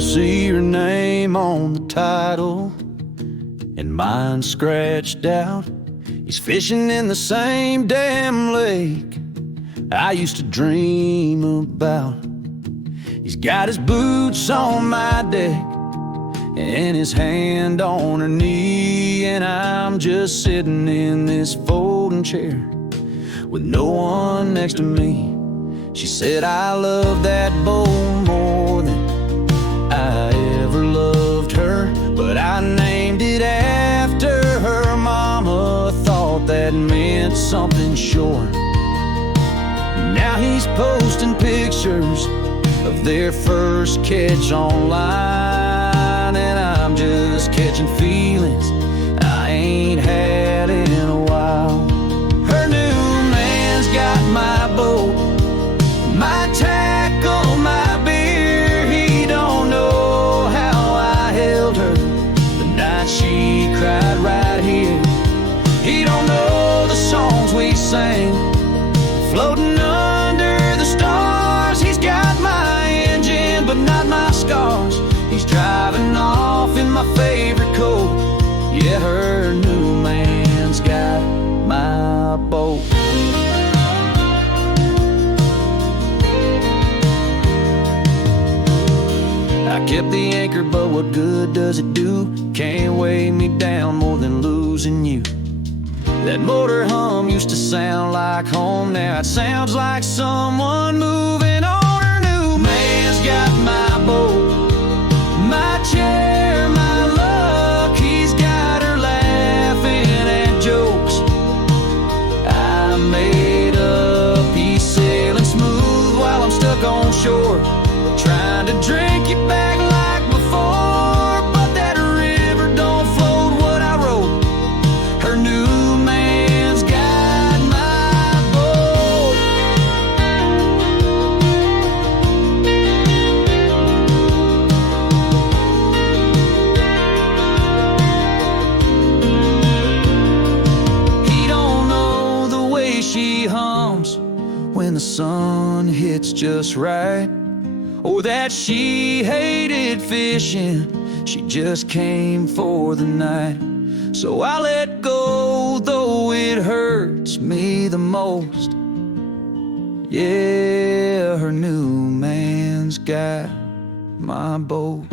still see your name on the title, and mine scratched out. He's fishing in the same damn lake I used to dream about. He's got his boots on my deck and his hand on her knee, and I'm just sitting in this folding chair with no one next to me. She said, I love that boat more than I ever loved her, but I named it after her mama. Thought that meant something sure. Now he's posting pictures of their first catch online, and I'm just catching feelings I ain't had in a while. Her new man's got my boat, my tackle, my beer. He don't know how I held her the night she cried right here. He don't know the songs we sang floating under the stars. He's got my engine but not my scars. He's driving off in my favorite coat. Yeah, her new man's got my boat. I kept the anchor, but what good does it do? Can't weigh me down more than losing you. That motor hum used to sound like home. Now it sounds like someone moving on. Her new man's got my boat, my chair, my luck. He's got her laughing at jokes I made up. He's sailing smooth while I'm stuck on shore, trying to drink you back like before, but that river don't float what I wrote. Her new man's got my boat. He don't know the way she hums when the sun hits just right, or that she hated fishing, she just came for the night. So I let go, though it hurts me the most. Yeah, her new man's got my boat.